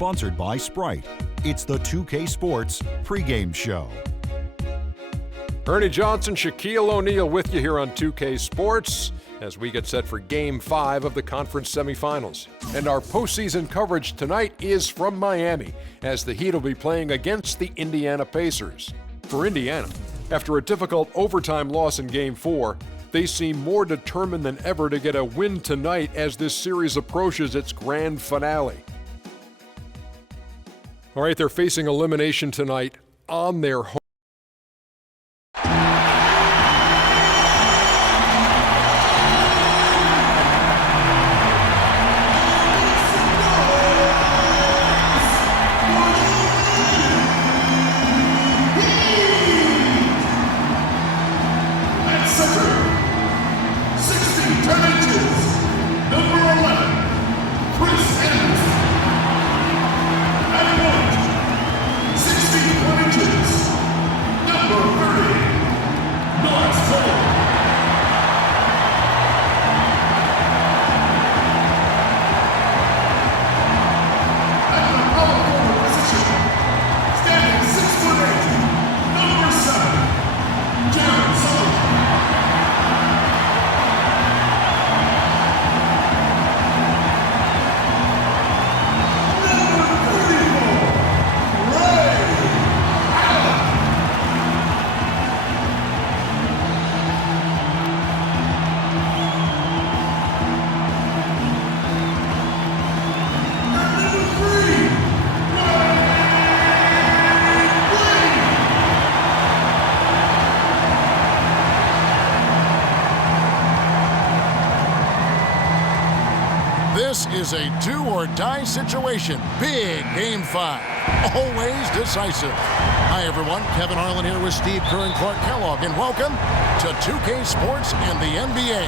Sponsored by Sprite. It's the 2K Sports pregame show. Ernie Johnson, Shaquille O'Neal with you here on 2K Sports as we get set for Game 5 of the conference semifinals. And our postseason coverage tonight is from Miami as the Heat will be playing against the Indiana Pacers. For Indiana, after a difficult overtime loss in Game 4, they seem more determined than ever to get a win tonight as this series approaches its grand finale. All right, they're facing elimination tonight on their home. This is a do-or-die situation. Big Game 5. Always decisive. Hi, everyone. Kevin Harlan here with Steve Kerr and Clark Kellogg, and welcome to 2K Sports and the NBA.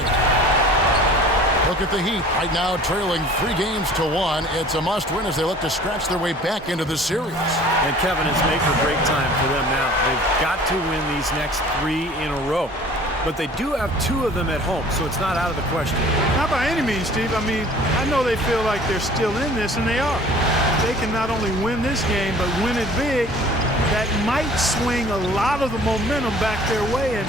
Look at the Heat right now trailing 3-1. It's a must-win as they look to scratch their way back into the series. And Kevin, it's make or break time for them now. They've got to win these next 3 in a row. But they do have 2 of them at home, so it's not out of the question. Not by any means, Steve. I mean, I know they feel like they're still in this, and they are. They can not only win this game, but win it big. That might swing a lot of the momentum back their way, and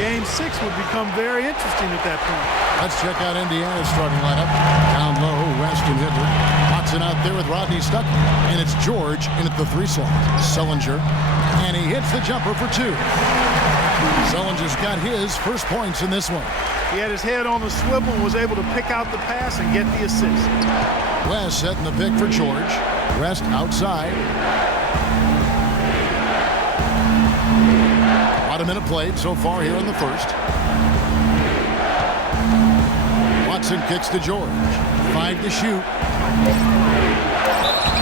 Game 6 would become very interesting at that point. Let's check out Indiana's starting lineup. Down low, West and Hitler. Watson out there with Rodney Stuck, and it's George in at the 3 slot. Sullinger, and he hits the jumper for 2. Sullinger's got his first points in this one. He had his head on the swivel and was able to pick out the pass and get the assist. West setting the pick for George. West outside. About a minute played so far here in the first. Watson kicks to George. 5 to shoot.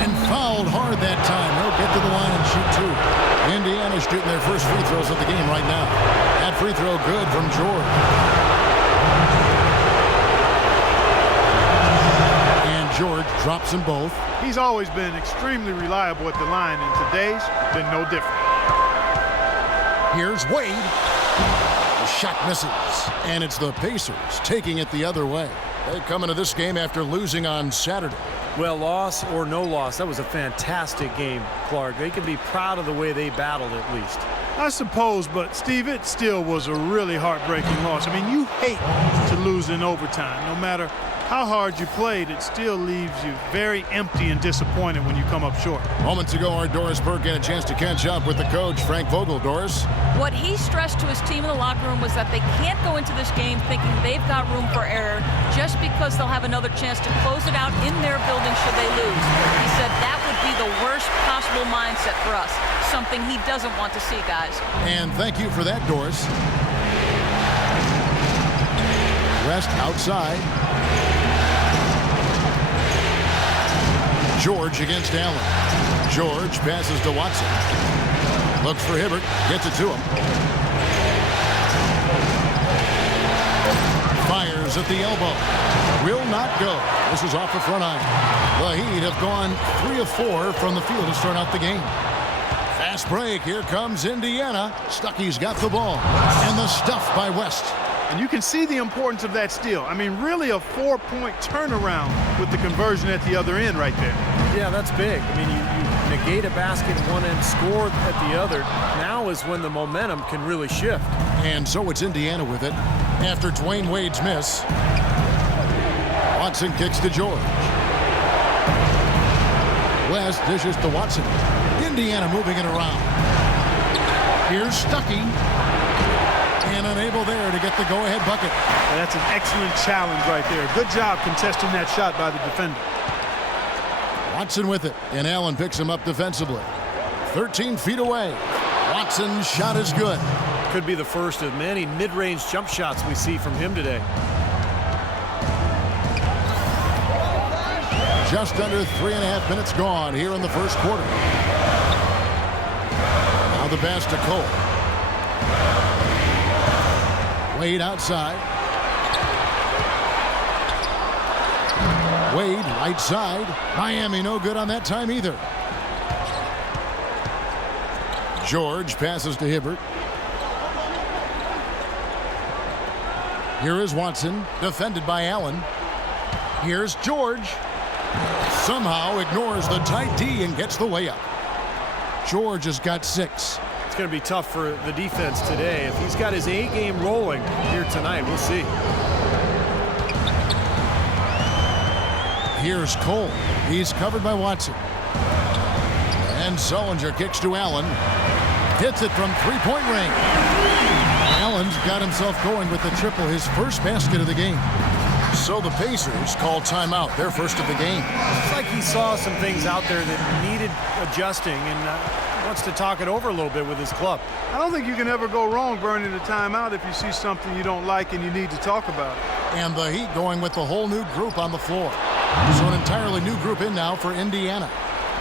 And fouled hard that time. He'll get to the line and shoot 2. Indiana's shooting their first free throws of the game right now. That free throw good from George. And George drops them both. He's always been extremely reliable at the line, and today's been no different. Here's Wade. The shot misses. And it's the Pacers taking it the other way. They come into this game after losing on Saturday. Well, loss or no loss, that was a fantastic game, Clark. They can be proud of the way they battled at least. I suppose, but Steve, it still was a really heartbreaking loss. I mean, you hate to lose in overtime. No matter how hard you played, it still leaves you very empty and disappointed when you come up short. Moments ago, our Doris Burke had a chance to catch up with the coach, Frank Vogel. Doris? What he stressed to his team in the locker room was that they can't go into this game thinking they've got room for error just because they'll have another chance to close it out in their building should they lose. He said that would be the worst possible mindset for us, something he doesn't want to see, guys. And thank you for that, Doris. West outside. George against Allen. George passes to Watson. Looks for Hibbert. Gets it to him. Fires at the elbow. Will not go. This is off the front iron. The Heat have gone 3 of 4 from the field to start out the game. Fast break. Here comes Indiana. Stuckey's got the ball. And the stuff by West. And you can see the importance of that steal. I mean, really a 4-point turnaround with the conversion at the other end right there. Yeah, that's big. I mean, you negate a basket at one end, score at the other. Now is when the momentum can really shift. And so it's Indiana with it. After Dwayne Wade's miss, Watson kicks to George. West dishes to Watson. Indiana moving it around. Here's Stuckey. And unable there to get the go-ahead bucket. And that's an excellent challenge right there. Good job contesting that shot by the defender. Watson with it, and Allen picks him up defensively. 13 feet away. Watson's shot is good. Could be the first of many mid-range jump shots we see from him today. Just under 3.5 minutes gone here in the first quarter. Now the pass to Cole. Wade outside. Wade right side. Miami no good on that time either. George passes to Hibbert. Here is Watson, defended by Allen. Here's George. Somehow ignores the tight D and gets the layup. George has got 6. It's going to be tough for the defense today. If he's got his A game rolling here tonight, we'll see. Here's Cole. He's covered by Watson. And Sullinger kicks to Allen. Hits it from three-point range. Allen's got himself going with the triple, his first basket of the game. So the Pacers call timeout, their first of the game. It's like he saw some things out there that needed adjusting and wants to talk it over a little bit with his club. I don't think you can ever go wrong burning a timeout if you see something you don't like and you need to talk about it. And the Heat going with the whole new group on the floor. So an entirely new group in now for Indiana.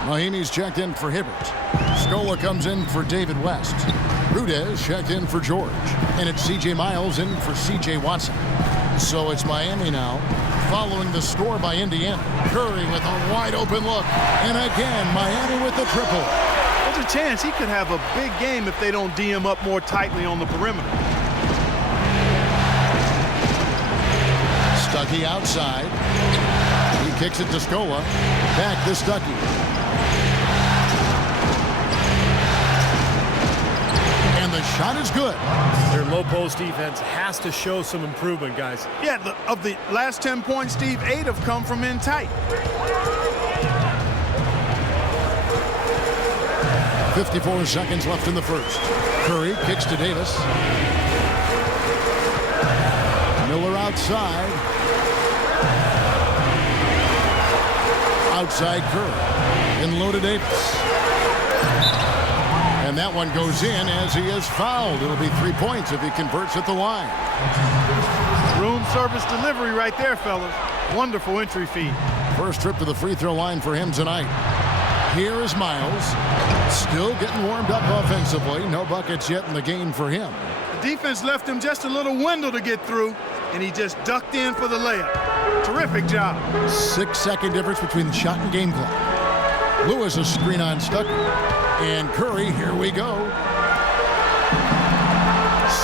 Mahinmi's checked in for Hibbert. Scola comes in for David West. Rudez checked in for George. And it's C.J. Miles in for C.J. Watson. So it's Miami now, following the score by Indiana. Curry with a wide open look. And again, Miami with the triple. There's a chance he could have a big game if they don't D him up more tightly on the perimeter. Stuckey outside. He kicks it to Scola. Back to Stuckey. And the shot is good. Their low post defense has to show some improvement, guys. Yeah, of the last 10 points, Steve, 8 have come from in tight. 54 seconds left in the first. Curry kicks to Davis. Miller outside. Outside Curry. In low to Davis. And that one goes in as he is fouled. It'll be 3 points if he converts at the line. Room service delivery right there, fellas. Wonderful entry feed. First trip to the free throw line for him tonight. Here is Miles. Still getting warmed up offensively. No buckets yet in the game for him. The defense left him just a little window to get through, and he just ducked in for the layup. Terrific job. 6-second difference between the shot and game clock. Lewis a screen on Stuckey. And Curry, here we go.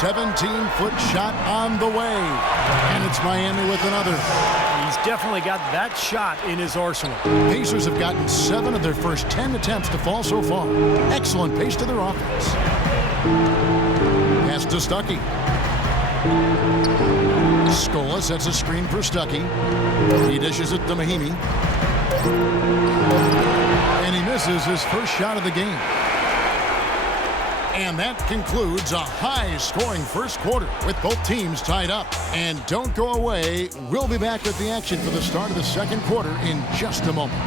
17-foot shot on the way. And it's Miami with another. He's definitely got that shot in his arsenal. Pacers have gotten 7 of their first 10 attempts to fall so far. Excellent pace to their offense. Pass to Stuckey. Scola sets a screen for Stuckey. He dishes it to Mahinmi. And he misses his first shot of the game. And that concludes a high-scoring first quarter with both teams tied up. And don't go away. We'll be back with the action for the start of the second quarter in just a moment.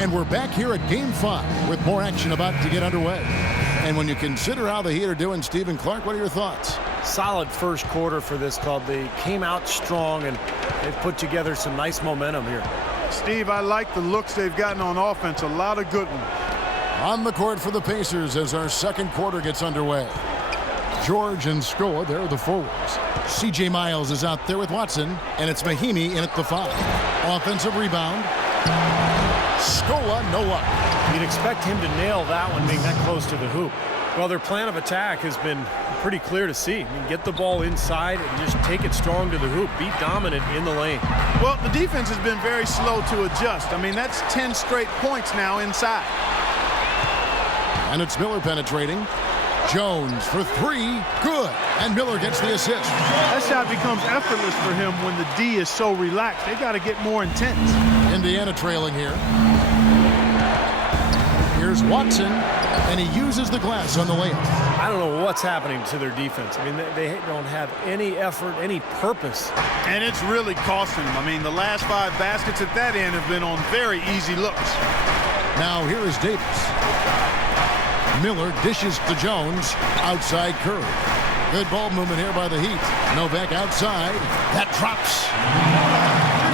And we're back here at Game 5 with more action about to get underway. And when you consider how the Heat are doing, Stephen Clark, what are your thoughts? Solid first quarter for this club. They came out strong, and they've put together some nice momentum here. Steve, I like the looks they've gotten on offense. A lot of good ones. On the court for the Pacers as our second quarter gets underway. George and Scola, they're the forwards. C.J. Miles is out there with Watson, and it's Mahinmi in at the foul. Offensive rebound. Scola, no luck. You'd expect him to nail that one being that close to the hoop. Well, their plan of attack has been pretty clear to see. I mean, get the ball inside and just take it strong to the hoop. Be dominant in the lane. Well, the defense has been very slow to adjust. I mean, that's 10 straight points now inside. And it's Miller penetrating. Jones for three. Good. And Miller gets the assist. That shot becomes effortless for him when the D is so relaxed. They got to get more intense. Indiana trailing here. Here's Watson, and he uses the glass on the layup. I don't know what's happening to their defense. I mean, they don't have any effort, any purpose. And it's really costing them. I mean, the last 5 baskets at that end have been on very easy looks. Now here is Davis. Miller dishes to Jones. Outside Curry. Good ball movement here by the Heat. Novak outside. That drops.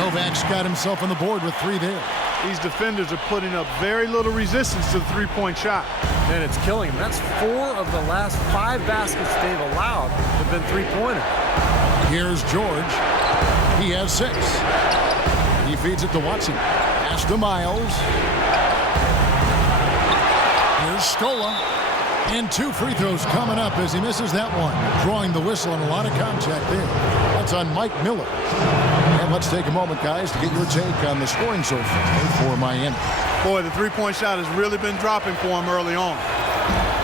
Novak's got himself on the board with 3 there. These defenders are putting up very little resistance to the three-point shot. And it's killing them. That's 4 of the last 5 baskets they've allowed have been three-pointer. Here's George. He has 6. He feeds it to Watson. Pass to Miles. Here's Scola. And 2 free throws coming up as he misses that one. Drawing the whistle and a lot of contact there. That's on Mike Miller. And let's take a moment, guys, to get your take on the scoring so far for Miami. Boy, the three-point shot has really been dropping for him early on.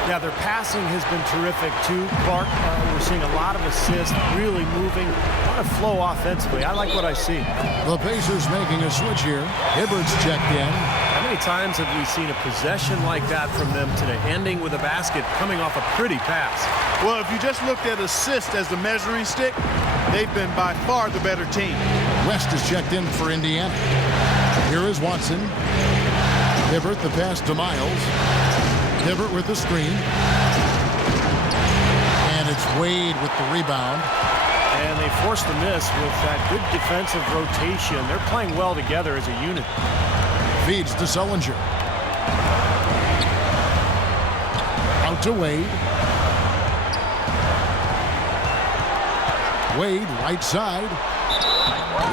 Yeah, their passing has been terrific, too. Clark, we're seeing a lot of assists, really moving, a lot of flow offensively. I like what I see. The Pacers making a switch here. Hibbert's checked in. How many times have we seen a possession like that from them today, ending with a basket coming off a pretty pass? Well, if you just looked at assist as the measuring stick, they've been by far the better team. West is checked in for Indiana. Here is Watson. Hibbert, the pass to Miles. Hibbert with the screen. And it's Wade with the rebound. And they forced the miss with that good defensive rotation. They're playing well together as a unit. Feeds to Sullinger. Out to Wade. Wade, right side.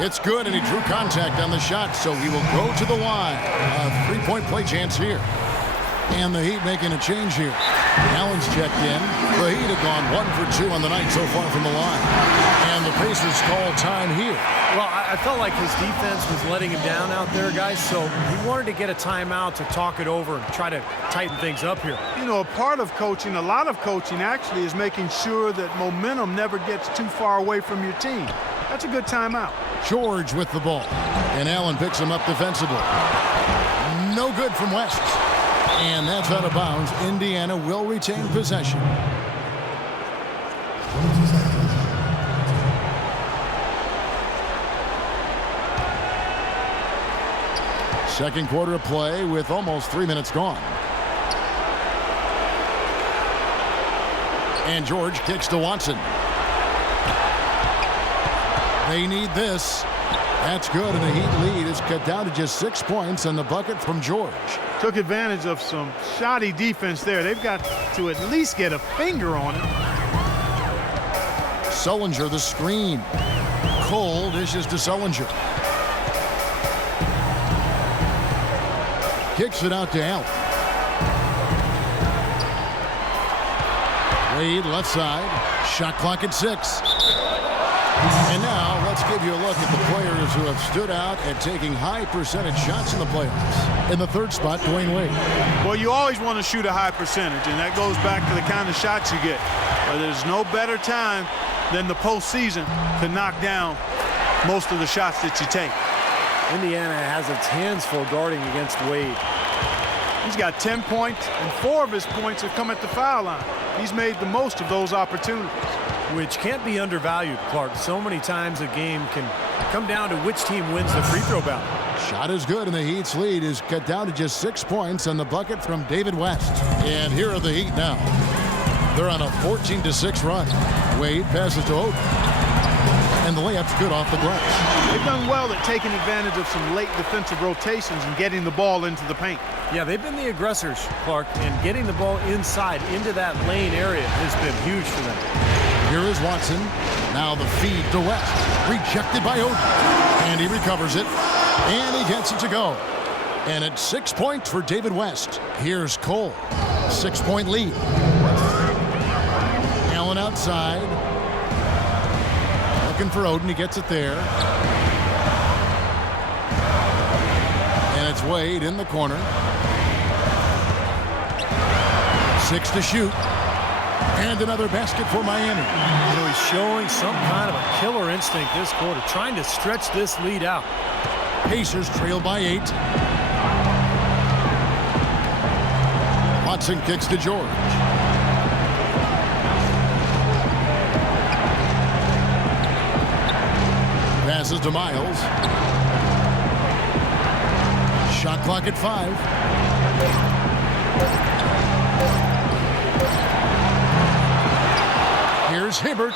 It's good, and he drew contact on the shot, so he will go to the line. A three-point play chance here. And the Heat making a change here. Allen's checked in. The Heat have gone 1 for 2 on the night so far from the line. And the Pacers call time here. Well, I felt like his defense was letting him down out there, guys, so he wanted to get a timeout to talk it over and try to tighten things up here. You know, a part of coaching, a lot of coaching actually, is making sure that momentum never gets too far away from your team. That's a good timeout. George with the ball. And Allen picks him up defensively. No good from West. And that's out of bounds. Indiana will retain possession. Second quarter of play with almost 3 minutes gone. And George kicks to Watson. They need this. That's good, and the Heat lead is cut down to just 6 points on the bucket from George. Took advantage of some shoddy defense there. They've got to at least get a finger on it. Sullinger, the screen. Cole dishes to Sullinger. Kicks it out to Allen. Wade, left side. Shot clock at 6. And now let's give you a look at the players who have stood out at taking high percentage shots in the playoffs. In the third spot, Dwayne Wade. Well, you always want to shoot a high percentage, and that goes back to the kind of shots you get. But there's no better time than the postseason to knock down most of the shots that you take. Indiana has its hands full guarding against Wade. He's got 10 points, and 4 of his points have come at the foul line. He's made the most of those opportunities. Which can't be undervalued, Clark. So many times a game can come down to which team wins the free throw battle. Shot is good, and the Heat's lead is cut down to just 6 points on the bucket from David West. And here are the Heat now. They're on a 14-6 run. Wade passes to Oden. And the layup's good off the glass. They've done well at taking advantage of some late defensive rotations and getting the ball into the paint. Yeah, they've been the aggressors, Clark, and getting the ball inside into that lane area has been huge for them. Here is Watson. Now the feed to West. Rejected by Oden. And he recovers it. And he gets it to go. And it's 6 points for David West. Here's Cole. 6-point lead. Allen side. Looking for Oden. He gets it there. And it's Wade in the corner. 6 to shoot. And another basket for Miami. You know, he's showing some kind of a killer instinct this quarter, trying to stretch this lead out. Pacers trail by 8. Watson kicks to George. Passes to Miles. Shot clock at 5. Here's Hibbert.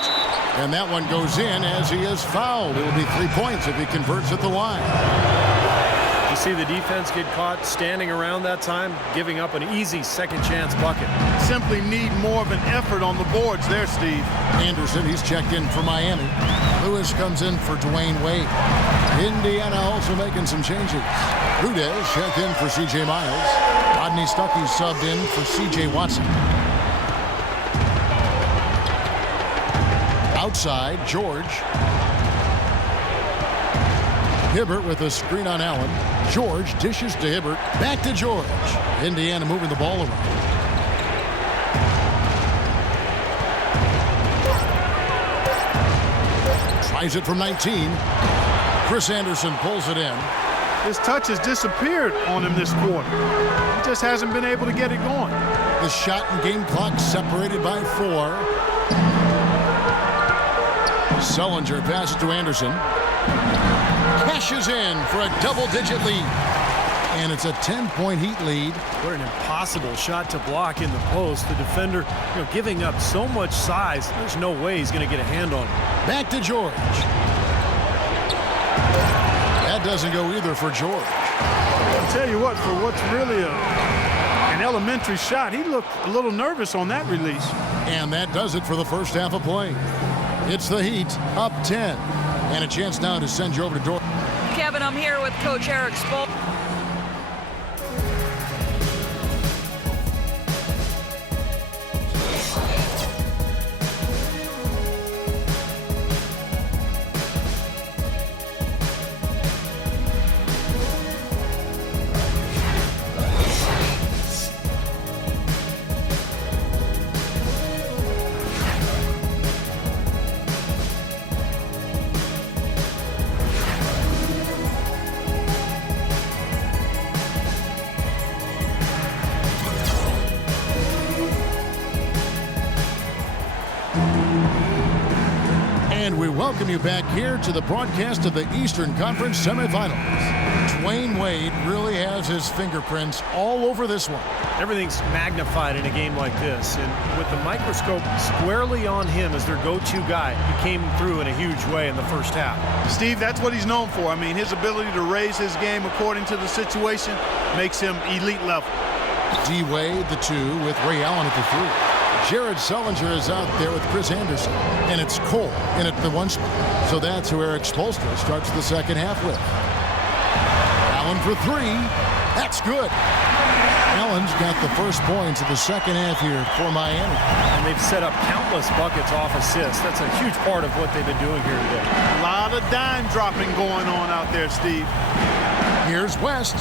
And that one goes in as he is fouled. It will be 3 points if he converts at the line. You see the defense get caught standing around that time, giving up an easy second chance bucket. Simply need more of an effort on the boards there, Steve. Anderson, he's checked in for Miami. Lewis comes in for Dwayne Wade. Indiana also making some changes. Rudez checked in for C.J. Miles. Rodney Stuckey subbed in for C.J. Watson. Outside, George. Hibbert with a screen on Allen. George dishes to Hibbert. Back to George. Indiana moving the ball around. Tries it from 19. Chris Anderson pulls it in. His touch has disappeared on him this quarter. He just hasn't been able to get it going. The shot and game clock separated by 4. Sullinger passes to Anderson. Cashes in for a double-digit lead. And it's a 10-point Heat lead. What an impossible shot to block in the post. The defender, giving up so much size, there's no way he's going to get a hand on it. Back to George. That doesn't go either for George. I'll tell you what, for what's really an elementary shot, he looked a little nervous on that release. And that does it for the first half of play. It's the Heat up 10. And a chance now to send you over to Dortmund. Kevin, I'm here with Coach Eric Spoelstra. And we welcome you back here to the broadcast of the Eastern Conference semifinals. Dwayne Wade really has his fingerprints all over this one. Everything's magnified in a game like this, and with the microscope squarely on him as their go-to guy, he came through in a huge way in the first half. Steve, that's what he's known for. I mean, his ability to raise his game according to the situation makes him elite level. D. Wade, the 2, with Ray Allen at the 3. Jared Sullinger is out there with Chris Anderson. And it's Cole in at the 1 spot. So that's who Eric Spoelstra starts the second half with. Allen for 3. That's good. Allen's got the first points of the second half here for Miami. And they've set up countless buckets off assists. That's a huge part of what they've been doing here today. A lot of dime dropping going on out there, Steve. Here's West.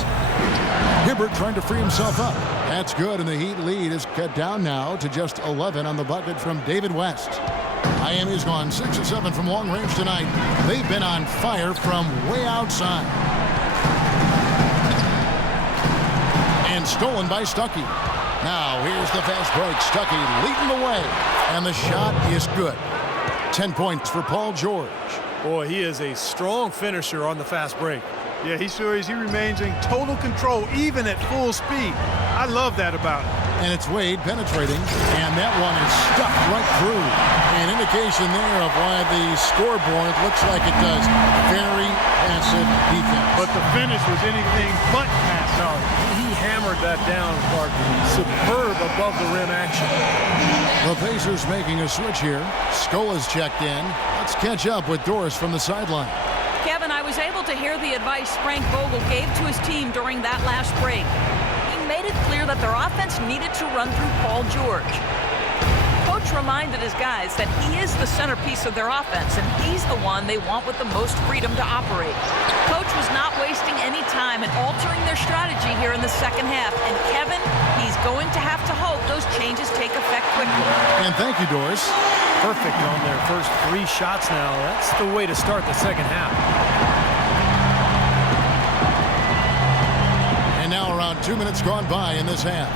Hibbert trying to free himself up. That's good, and the Heat lead is cut down now to just 11 on the bucket from David West. Miami's gone 6 of 7 from long range tonight. They've been on fire from way outside. And stolen by Stuckey. Now here's the fast break. Stuckey leading the way, and the shot is good. 10 points for Paul George. Boy, he is a strong finisher on the fast break. Yeah, he sure is. He remains in total control, even at full speed. I love that about him. And it's Wade penetrating, and that one is stuck right through. An indication there of why the scoreboard looks like it does. Very passive defense. But the finish was anything but passive. No, he hammered that down, Clark. Superb above the rim action. The Pacers making a switch here. Scola's checked in. Let's catch up with Doris from the sideline. Kevin, I was able to hear the advice Frank Vogel gave to his team during that last break. He made it clear that their offense needed to run through Paul George. Coach Coach reminded his guys that he is the centerpiece of their offense, and he's the one they want with the most freedom to operate. Coach was not wasting any time in altering their strategy here in the second half, and Kevin, he's going to have to hope those changes take effect quickly. And thank you, Doris. Perfect on their first 3 shots now. That's the way to start the second half. And now around 2 minutes gone by in this half.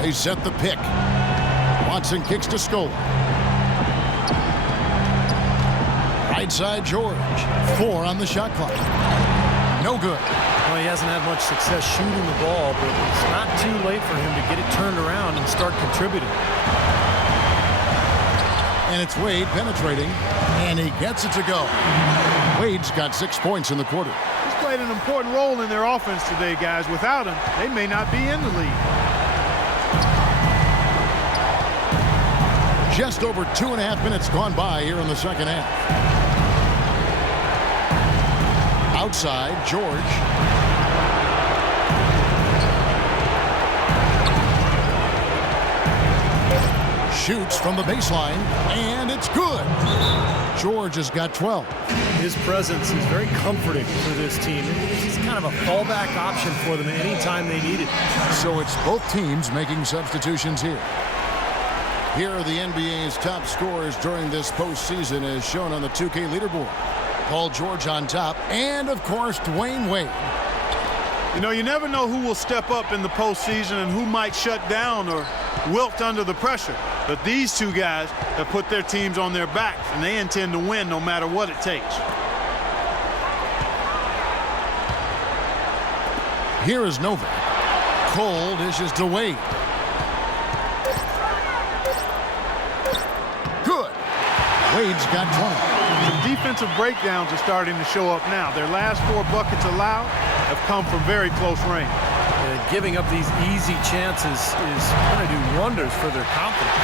They set the pick. Watson kicks to Scola. Right side, George. 4 on the shot clock. No good. Well, he hasn't had much success shooting the ball, but it's not too late for him to get it turned around and start contributing. And it's Wade penetrating, and he gets it to go. Wade's got 6 points in the quarter. He's played an important role in their offense today, guys. Without him, they may not be in the league. Just over 2.5 minutes gone by here in the second half. Outside, George. Shoots from the baseline, and it's good. George has got 12. His presence is very comforting for this team. He's kind of a fallback option for them anytime they need it. So it's both teams making substitutions here. Here are the NBA's top scorers during this postseason as shown on the 2K leaderboard. Paul George on top, and of course Dwayne Wade. You know, you never know who will step up in the postseason and who might shut down or wilt under the pressure. But these two guys have put their teams on their backs, and they intend to win no matter what it takes. Here is Novak. Cole dishes to Wade. Good. Wade's got 20. The defensive breakdowns are starting to show up now. Their last 4 buckets allowed have come from very close range. Giving up these easy chances is going to do wonders for their confidence.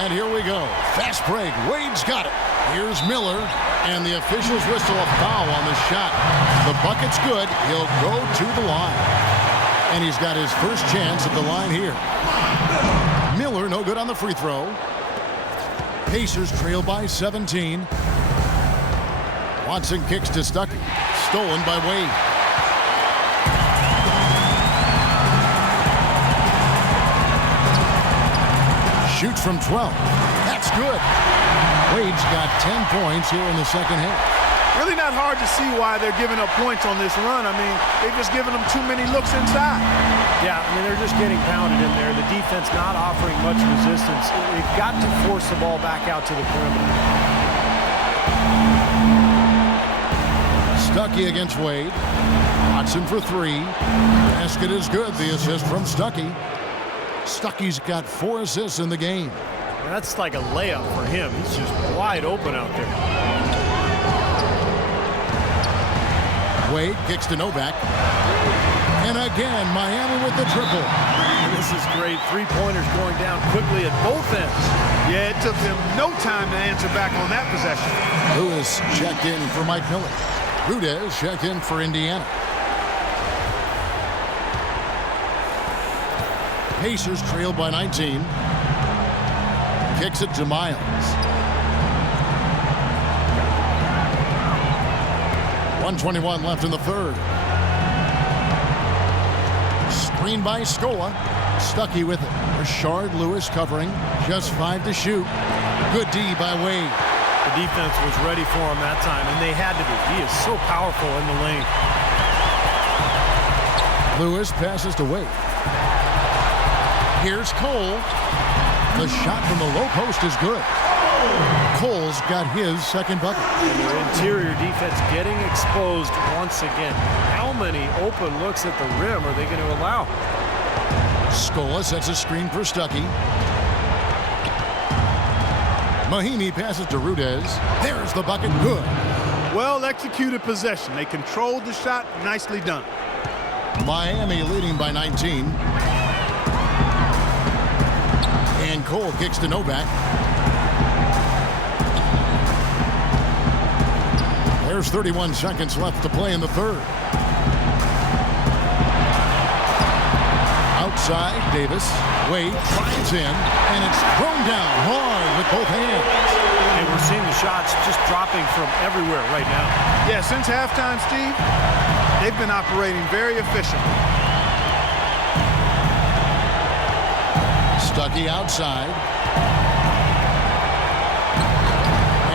And here we go. Fast break. Wade's got it. Here's Miller, and the officials whistle a foul on the shot. The bucket's good. He'll go to the line. And he's got his first chance at the line here. Miller, no good on the free throw. Pacers trail by 17. Watson kicks to Stuckey. Stolen by Wade. Shoots from 12. That's good. Wade's got 10 points here in the second half. Really not hard to see why they're giving up points on this run. I mean, they've just given them too many looks inside. Yeah, I mean, they're just getting pounded in there. The defense not offering much resistance. They've got to force the ball back out to the perimeter. Stuckey against Wade. Watson for 3. Basket is good. The assist from Stuckey. Stuckey's got 4 assists in the game. That's like a layup for him. He's just wide open out there. Wade kicks to Novak. And again, Miami with the triple. This is great. 3-pointers going down quickly at both ends. Yeah, it took them no time to answer back on that possession. Lewis checked in for Mike Miller. Rudez checked in for Indiana. Pacers trail by 19. Kicks it to Miles. .121 left in the third. Screen by Scola. Stuckey with it. Rashard Lewis covering. Just 5 to shoot. Good D by Wade. The defense was ready for him that time, and they had to be. He is so powerful in the lane. Lewis passes to Wade. Here's Cole. The shot from the low post is good. Cole's got his second bucket. And their interior defense getting exposed once again. How many open looks at the rim are they going to allow? Scola sets a screen for Stuckey. Mahinmi passes to Rudez. There's the bucket. Good. Well executed possession. They controlled the shot. Nicely done. Miami leading by 19. And Cole kicks to Novak. There's 31 seconds left to play in the third. Outside, Davis. Wade drives in, and it's thrown down hard with both hands. And we're seeing the shots just dropping from everywhere right now. Yeah, since halftime, Steve, they've been operating very efficiently. Stuckey outside.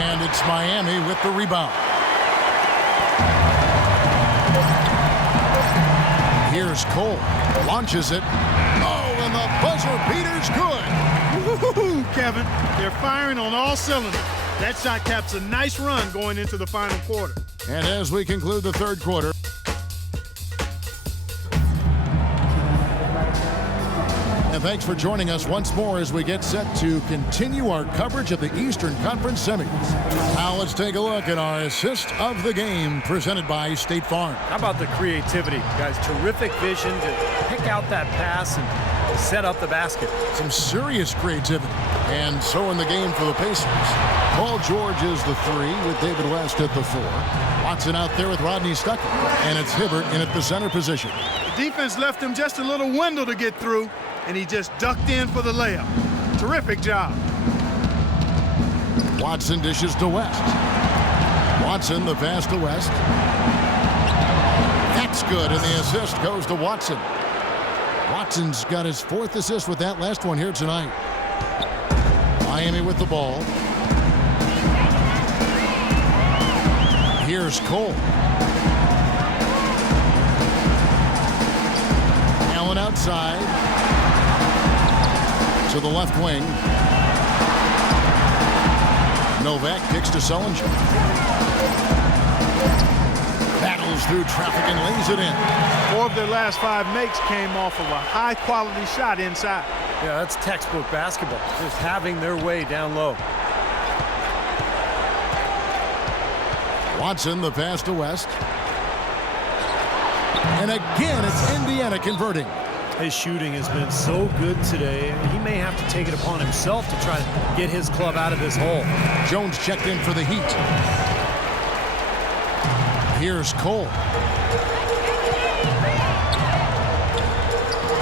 And it's Miami with the rebound. Here's Cole. Launches it. Oh, and the buzzer beater's good. Woo-hoo, Kevin. They're firing on all cylinders. That shot caps a nice run going into the final quarter. And as we conclude the third quarter, and thanks for joining us once more as we get set to continue our coverage of the Eastern Conference semis. Now let's take a look at our assist of the game presented by State Farm. How about the creativity, guys? Terrific vision to pick out that pass and set up the basket. Some serious creativity. And so in the game for the Pacers, Paul George is the 3 with David West at the 4. Watson out there with Rodney Stuckey. And it's Hibbert in at the center position. The defense left him just a little window to get through, and he just ducked in for the layup. Terrific job. Watson dishes to West. Watson, the pass to West. That's good, and the assist goes to Watson. Watson's got his 4th assist with that last one here tonight. Miami with the ball. Here's Cole. Allen outside. To the left wing. Novak kicks to Sullinger. Battles through traffic and lays it in. 4 of their last 5 makes came off of a high-quality shot inside. Yeah, that's textbook basketball. Just having their way down low. Watson, the pass to West. And again, it's Indiana converting. His shooting has been so good today. He may have to take it upon himself to try to get his club out of this hole. Jones checked in for the Heat. Here's Cole.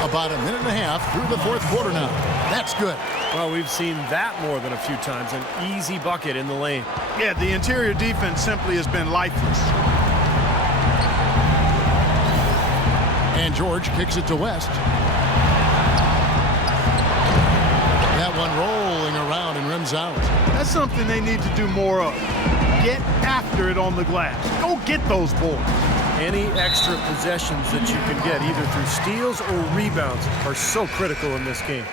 About a minute and a half through the 4th quarter now. That's good. Well, we've seen that more than a few times. An easy bucket in the lane. Yeah, the interior defense simply has been lifeless. And George kicks it to West. That one rolling around and rims out. That's something they need to do more of. Get after it on the glass. Go get those boards. Any extra possessions that you can get, either through steals or rebounds, are so critical in this game.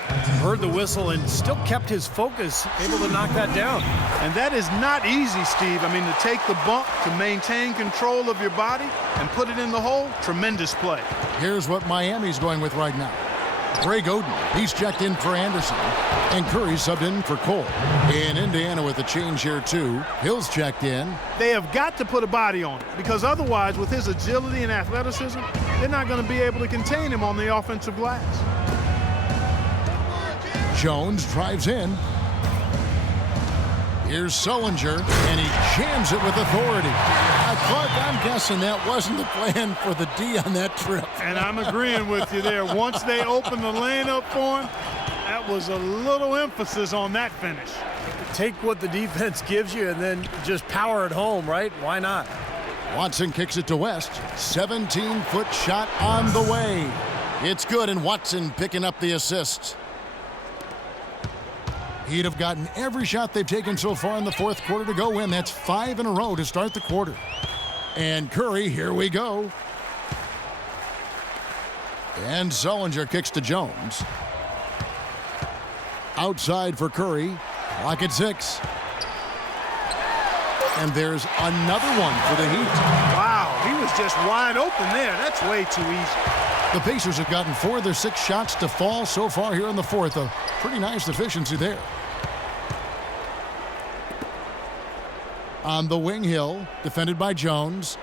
Heard the whistle and still kept his focus, able to knock that down. And that is not easy, Steve. I mean, to take the bump, to maintain control of your body, and put it in the hole, tremendous play. Here's what Miami's going with right now. Greg Oden, he's checked in for Anderson. And Curry subbed in for Cole. In Indiana with a change here too. Hill's checked in. They have got to put a body on it, because otherwise, with his agility and athleticism, they're not going to be able to contain him on the offensive glass. Jones drives in. Here's Sullinger, and he jams it with authority. Clark, I'm guessing that wasn't the plan for the D on that trip. And I'm agreeing with you there. Once they opened the lane up for him, that was a little emphasis on that finish. Take what the defense gives you and then just power it home, right? Why not? Watson kicks it to West. 17-foot shot on the way. It's good, and Watson picking up the assist. He'd have gotten every shot they've taken so far in the 4th quarter to go in. That's 5 in a row to start the quarter. And Curry, here we go. And Sullinger kicks to Jones. Outside for Curry. Clock at 6. And there's another one for the Heat. Wow, he was just wide open there. That's way too easy. The Pacers have gotten 4 of their 6 shots to fall so far here in the 4th. A pretty nice efficiency there. On the wing, Hill, defended by Jones.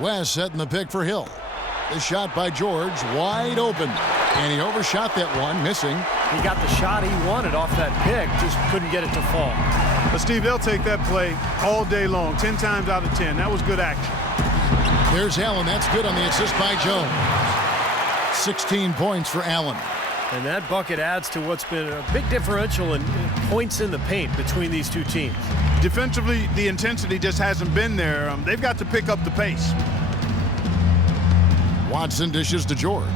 West setting the pick for Hill. The shot by George, wide open. And he overshot that one, missing. He got the shot he wanted off that pick, just couldn't get it to fall. But Steve, they'll take that play all day long, 10 times out of 10. That was good action. There's Allen. That's good on the assist by Jones. 16 points for Allen. And that bucket adds to what's been a big differential in points in the paint between these two teams. Defensively, the intensity just hasn't been there. They've got to pick up the pace. Watson dishes to George.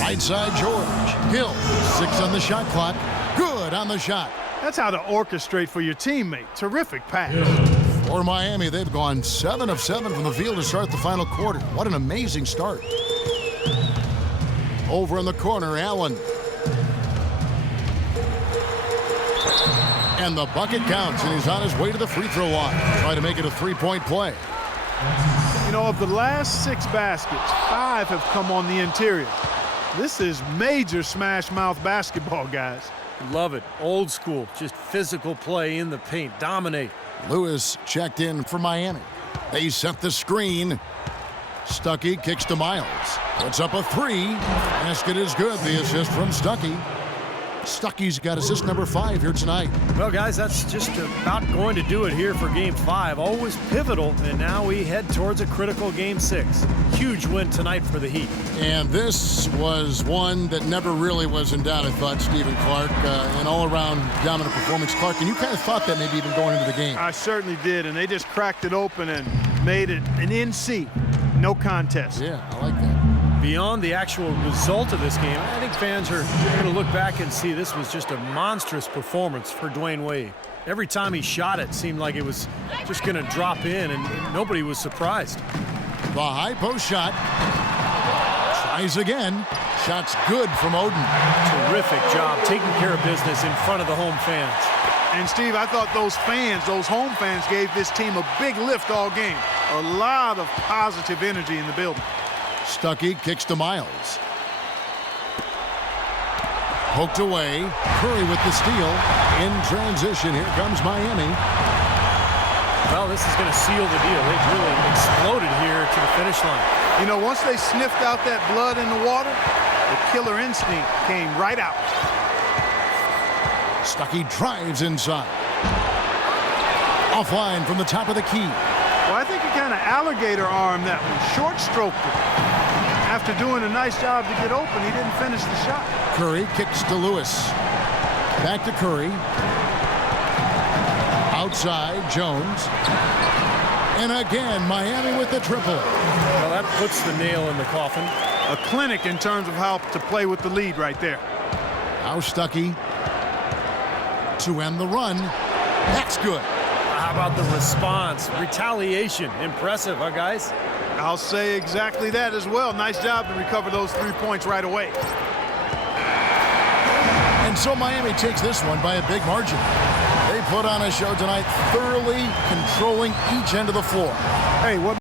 Right side, George. Hill, 6 on the shot clock. Good on the shot. That's how to orchestrate for your teammate. Terrific pass. For Miami, they've gone 7 of 7 from the field to start the final quarter. What an amazing start. Over in the corner, Allen. And the bucket counts, and he's on his way to the free throw line. Try to make it a 3-point play. You know, of the last 6 baskets, 5 have come on the interior. This is major smash mouth basketball, guys. Love it. Old school, just physical play in the paint. Dominate. Lewis checked in for Miami. They set the screen. Stuckey kicks to Miles. Puts up a 3. Basket is good. The assist from Stuckey. Stuckey's got assist number 5 here tonight. Well, guys, that's just about going to do it here for Game 5. Always pivotal, and now we head towards a critical Game 6. Huge win tonight for the Heat. And this was one that never really was in doubt, I thought, Stephen Clark. An all-around dominant performance. Clark, and you kind of thought that maybe even going into the game. I certainly did, and they just cracked it open and made it an NC. No contest. Yeah, I like that. Beyond the actual result of this game, I think fans are going to look back and see this was just a monstrous performance for Dwayne Wade. Every time he shot it seemed like it was just going to drop in, and nobody was surprised. The high post shot. Tries again. Shot's good from Oden. Terrific job taking care of business in front of the home fans. And, Steve, I thought those fans, those home fans, gave this team a big lift all game. A lot of positive energy in the building. Stuckey kicks to Miles. Poked away. Curry with the steal. In transition, here comes Miami. Well, this is going to seal the deal. They've really exploded here to the finish line. You know, once they sniffed out that blood in the water, the killer instinct came right out. Stuckey drives inside. Offline from the top of the key. Well, I think he kind of alligator armed that one. Short stroked it. After doing a nice job to get open, he didn't finish the shot. Curry kicks to Lewis. Back to Curry. Outside, Jones. And again, Miami with the triple. Well, that puts the nail in the coffin. A clinic in terms of how to play with the lead right there. Now Stuckey to end the run. That's good. How about the response? Retaliation. Impressive, huh, guys? I'll say exactly that as well. Nice job to recover those 3 points right away. And so Miami takes this one by a big margin. They put on a show tonight, thoroughly controlling each end of the floor. Hey, what